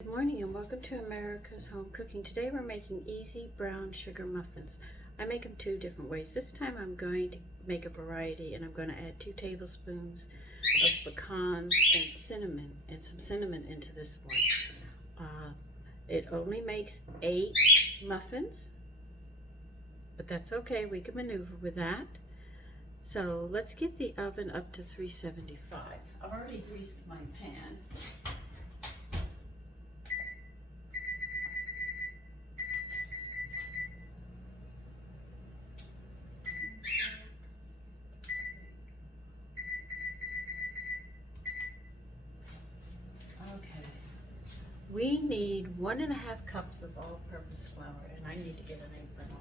Good morning and welcome to America's Home Cooking. Today we're making easy brown sugar muffins. I make them two different ways. This time I'm going to make a variety and I'm going to add 2 tablespoons of pecans and some cinnamon into this one. It only makes 8 muffins, but that's okay. We can maneuver with that. So let's get the oven up to 375. I've already greased my pan. We need 1.5 cups of all-purpose flour, and I need to get an apron on.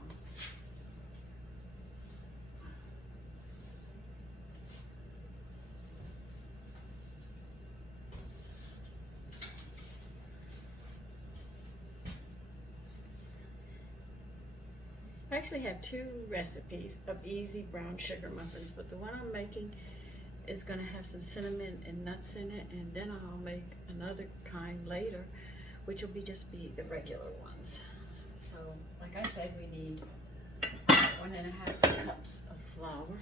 I actually have 2 recipes of easy brown sugar muffins, but the one I'm making is going to have some cinnamon and nuts in it, and then I'll make another kind later, which will just be the regular ones. So, like I said, we need 1.5 cups of flour.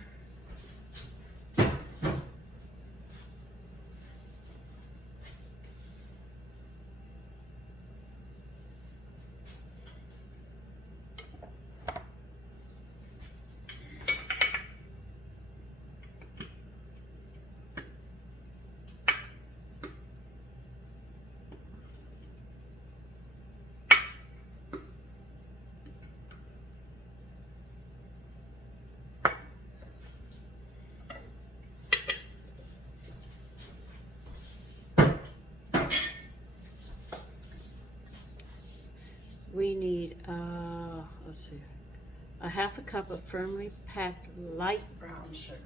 We need, let's see, 1/2 cup of firmly packed light brown sugar.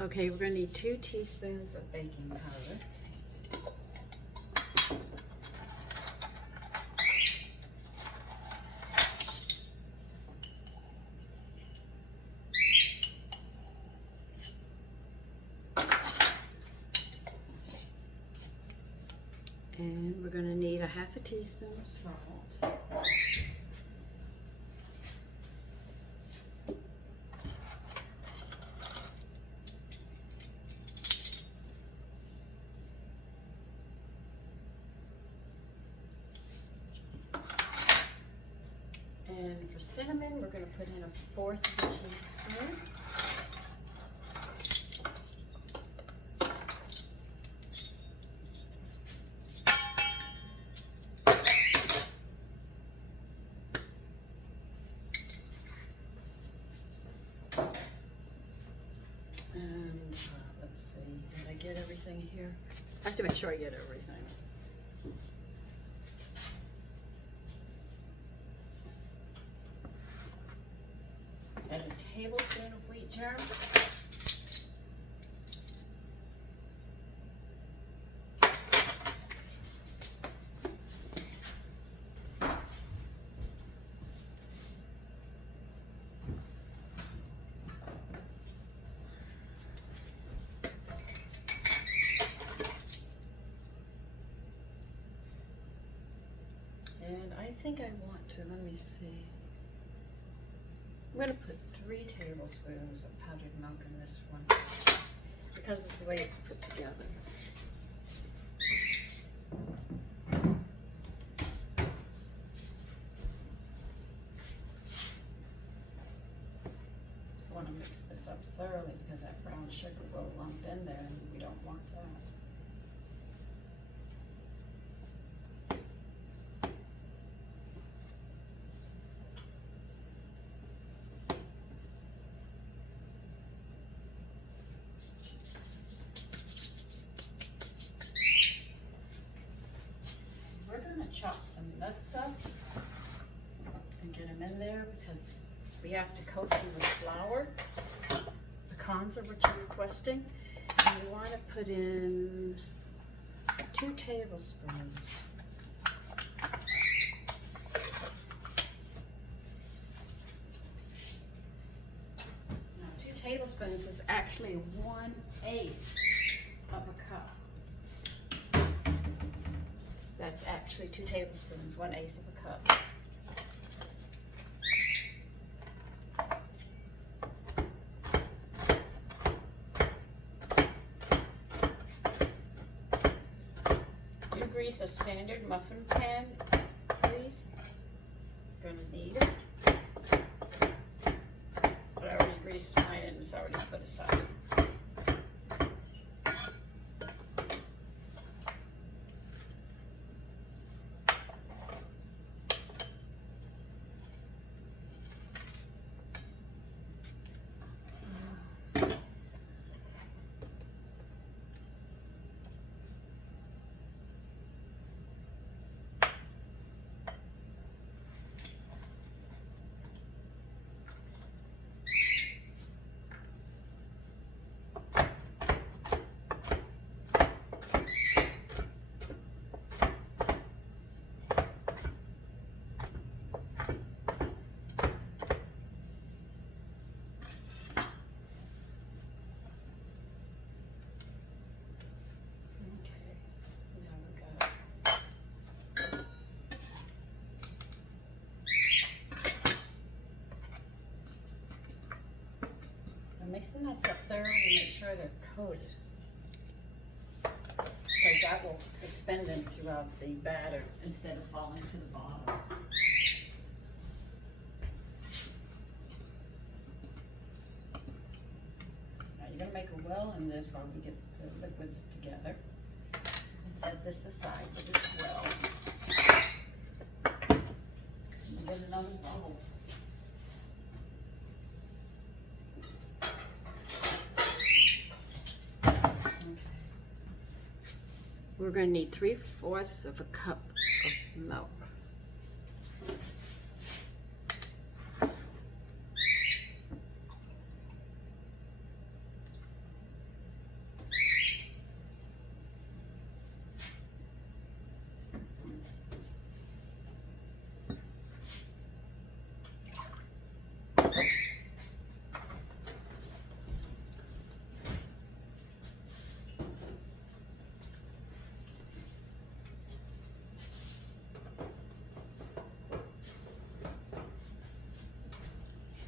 Okay, we're going to need 2 teaspoons of baking powder. And we're going to need 1/2 teaspoon of salt. And for cinnamon, we're going to put in 1/4 of a teaspoon. And let's see, did I get everything here? I have to make sure I get everything. Add a tablespoon of wheat germ. And I think I want to, let me see. I'm going to put 3 tablespoons of powdered milk in this one because of the way it's put together. I want to mix this up thoroughly because that brown sugar will lump in there and we don't want that. Chop some nuts up and get them in there because we have to coat them with flour. Pecans are what you're requesting. And you want to put in 2 tablespoons. Now 2 tablespoons is actually 1/8 of a cup. That's actually 2 tablespoons, 1/8 of a cup. You grease a standard muffin pan, please. You're gonna need it. But I already greased mine and it's already put aside. Mix the nuts up thoroughly and make sure they're coated. Because that will suspend them throughout the batter instead of falling to the bottom. Now you're going to make a well in this while we get the liquids together. And set this aside for this well. And get another bubble. We're going to need 3/4 of a cup of milk.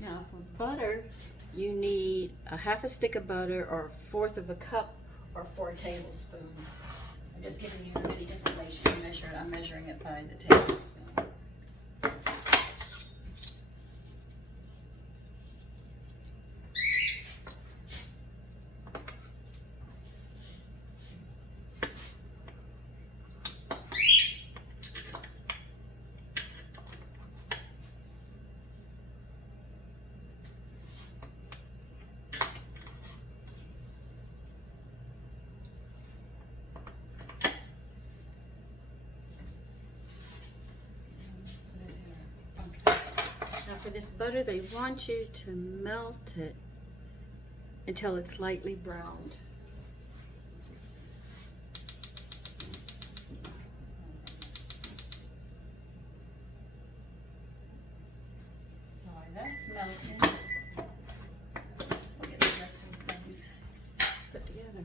Now for butter, you need a 1/2 stick of butter or 1/4 of a cup or 4 tablespoons. I'm just giving you the information to measure it. I'm measuring it by the tablespoon. Now for this butter, they want you to melt it until it's lightly browned. So while that's melting, we'll get the rest of the things put together.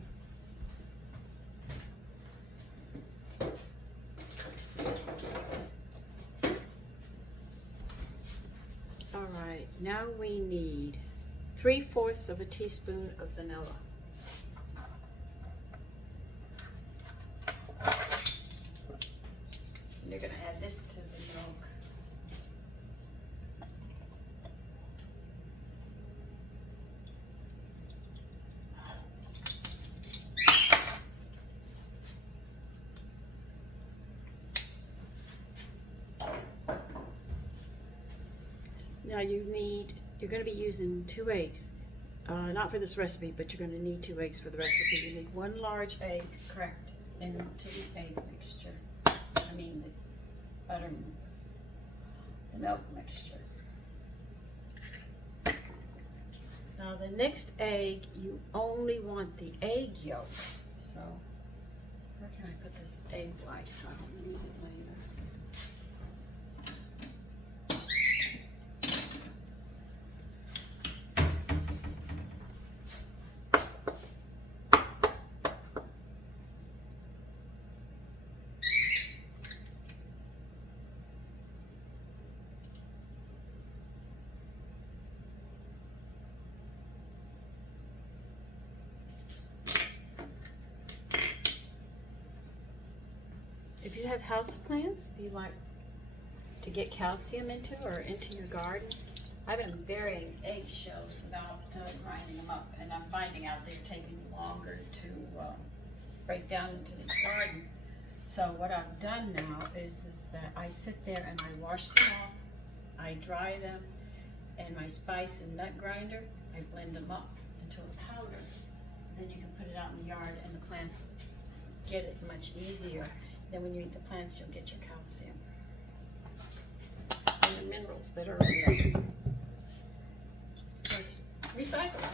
Now we need 3/4 of a teaspoon of vanilla. And you're going to add this to the milk. Now you're going to be using 2 eggs. Not for this recipe, but you're going to need 2 eggs for the recipe. You need 1 large egg cracked into the egg mixture. I mean the milk mixture. Now the next egg, you only want the egg yolk. So where can I put this egg white so I don't use it later? If you have house plants, if you like to get calcium into or into your garden, I've been burying eggshells without grinding them up, and I'm finding out they're taking longer to break down into the garden. So what I've done now is that I sit there and I wash them off, I dry them, and my spice and nut grinder, I blend them up into a powder. Then you can put it out in the yard and the plants get it much easier. Then when you eat the plants, you'll get your calcium and the minerals that are in there. So it's recyclable.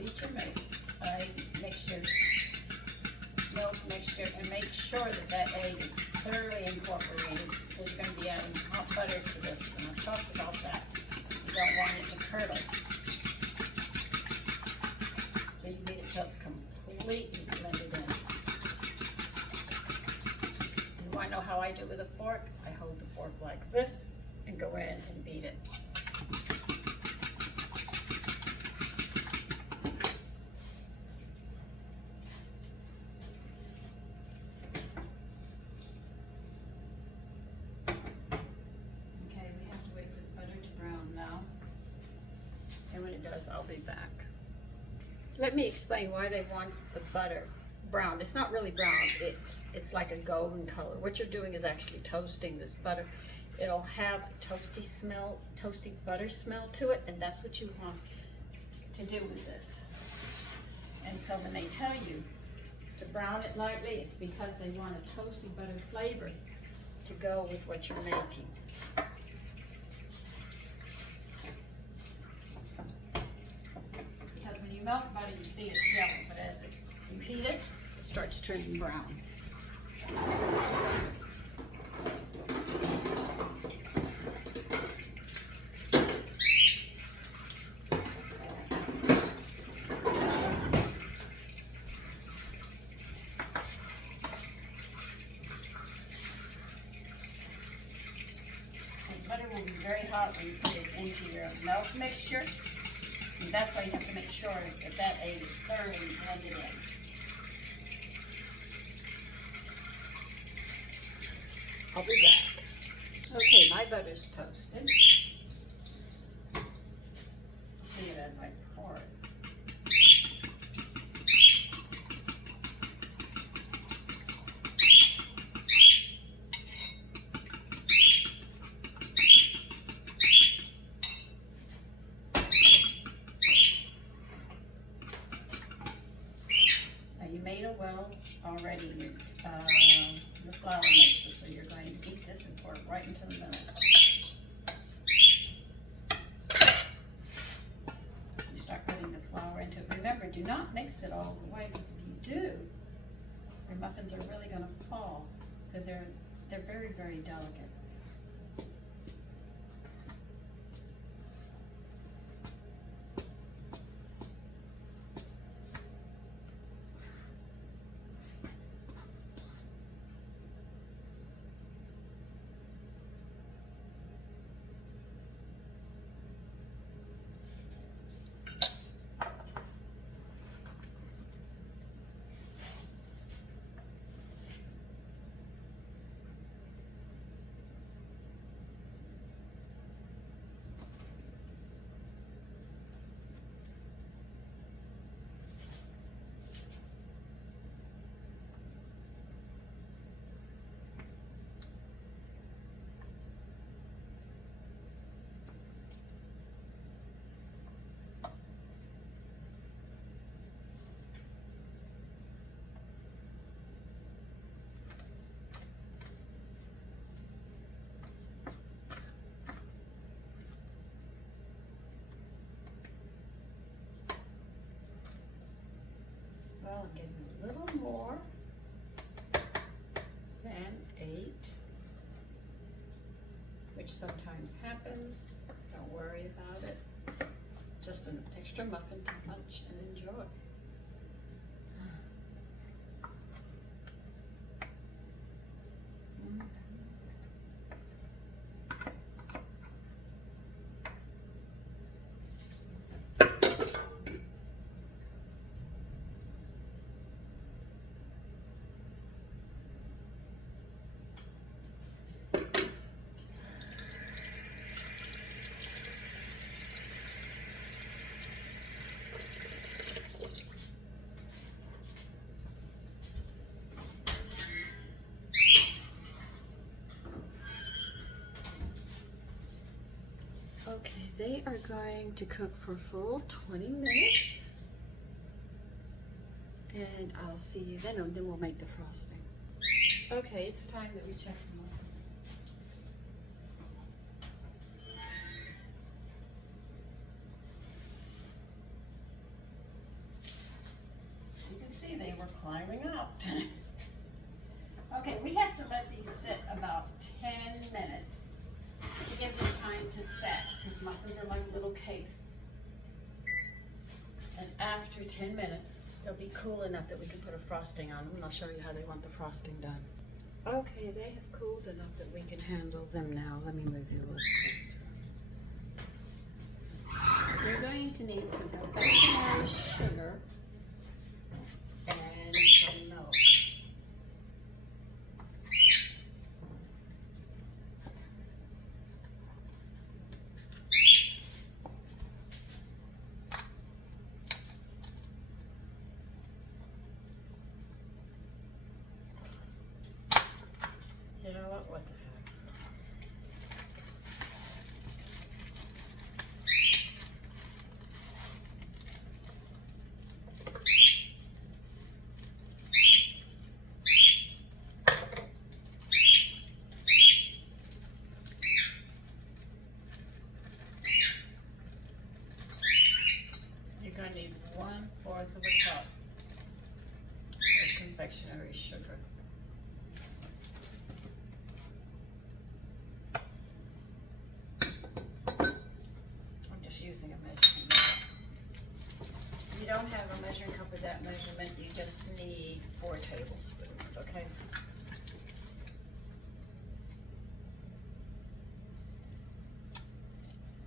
Beat your mixture, milk mixture, and make sure that egg is thoroughly incorporated, because you're going to be adding hot butter to this, and I've talked about that. You don't want it to curdle. So you beat it till it's completely blended in. You want to know how I do it with a fork? I hold the fork like this and go in and beat it. And when it does, I'll be back. Let me explain why they want the butter brown. It's not really brown, it's like a golden color. What you're doing is actually toasting this butter. It'll have a toasty smell, toasty butter smell to it, and that's what you want to do with this. And so when they tell you to brown it lightly, it's because they want a toasty butter flavor to go with what you're making. Milk butter, you see it's yellow, but as you heat it, it starts turning brown. And butter will be very hot when you put it into your milk mixture. And that's why you have to make sure that egg is thoroughly blended in. I'll be back. Okay, my butter's toasted. See it as I pour it. Made a well already in your flour mixture, so you're going to beat this and pour it right into the middle. You start putting the flour into it. Remember, do not mix it all the way, because if you do, your muffins are really going to fall, because they're very, very delicate. Well, I'm getting a little more than 8, which sometimes happens. Don't worry about it. Just an extra muffin to munch and enjoy. Okay, they are going to cook for a full 20 minutes. And I'll see you then, and then we'll make the frosting. Okay, it's time that we check the muffins. You can see they were climbing out. Okay, we have to let these sit about 10 minutes to give them time to set, because muffins are like little cakes. And after 10 minutes, they'll be cool enough that we can put a frosting on them, and I'll show you how they want the frosting done. Okay, they have cooled enough that we can handle them now. Let me move you a little closer. You're going to need some confectionery sugar and some milk. You know what the heck? You're going to need 1/4 of a cup of confectionery sugar. Using a measuring cup. If you don't have a measuring cup with that measurement, you just need 4 tablespoons, okay?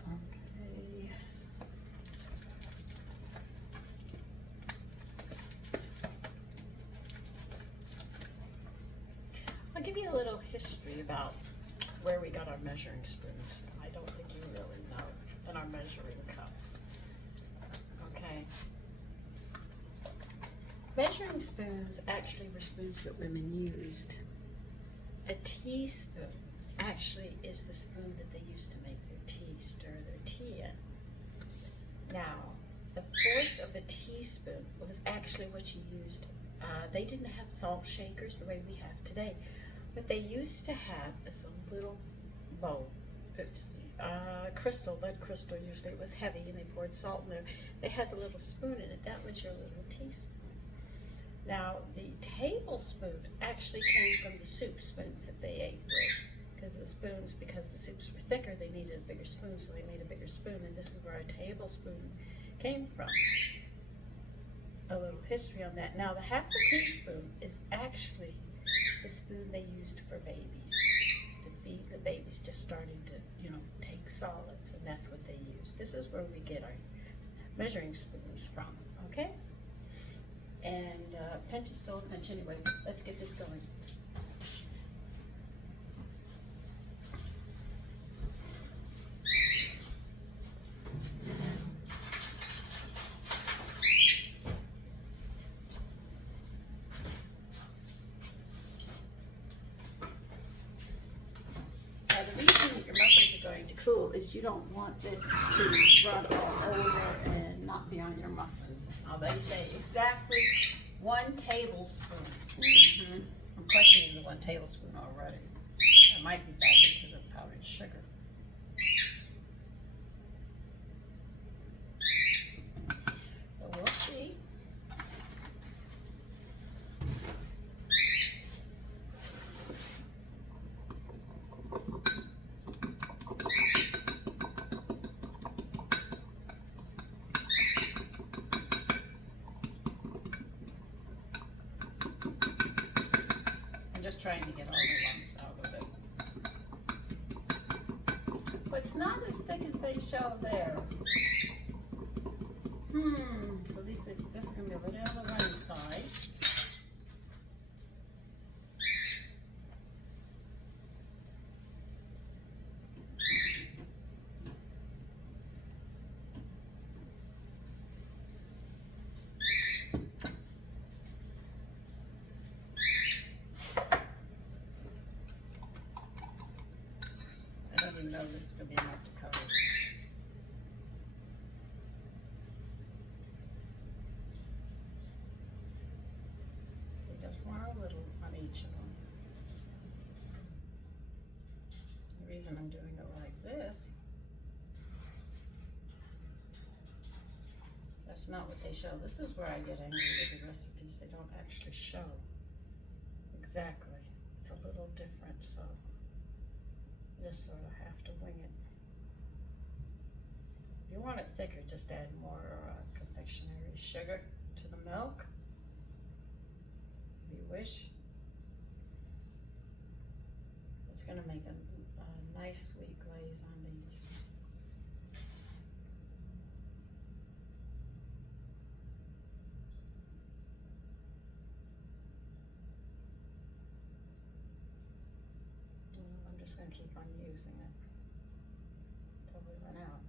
Okay. I'll give you a little history about where we got our measuring spoons. I don't think you really know. And our measuring cups. Okay. Measuring spoons actually were spoons that women used. A teaspoon actually is the spoon that they used to make their tea, stir their tea in. Now, 1/4 of a teaspoon was actually what you used. They didn't have salt shakers the way we have today. What they used to have is a little bowl. It's lead crystal usually. It was heavy, and they poured salt in there. They had the little spoon in it. That was your little teaspoon. Now, the tablespoon actually came from the soup spoons that they ate with. Because the soups were thicker, they needed a bigger spoon, so they made a bigger spoon, and this is where a tablespoon came from. A little history on that. Now, the 1/2 teaspoon is actually the spoon they used for babies. Feed the babies just starting to, take solids, and that's what they use. This is where we get our measuring spoons from, okay? And pinch is still a pinch anyway. Let's get this going. Cool is you don't want this to run all over and not be on your muffins. Now they say exactly 1 tablespoon. I'm questioning the 1 tablespoon already. I might be back into the powdered sugar. But we'll see. trying to get all the lumps out of it. But it's not as thick as they show there. So this is going to be a little on the runny side. I don't even know if this is going to be enough to cover. Just want a little on each of them. The reason I'm doing it like this, that's not what they show. This is where I get angry with the recipes. They don't actually show exactly. It's a little different, so you just sort of have to wing it. If you want it thicker, just add more confectionery sugar to the milk. If you wish. It's going to make a nice sweet glaze on these. I'm just going to keep on using it until we run out.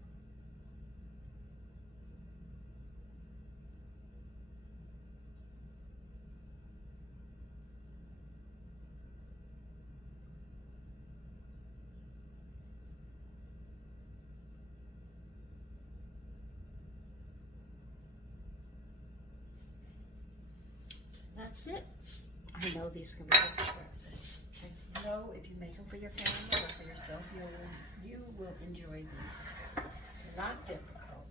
That's it. I know these are going to be good for breakfast. I know if you make them for your family or for yourself, you will enjoy these. They're not difficult.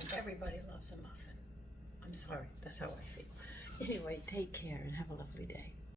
And everybody loves a muffin. I'm sorry, that's how I feel. Anyway, take care and have a lovely day.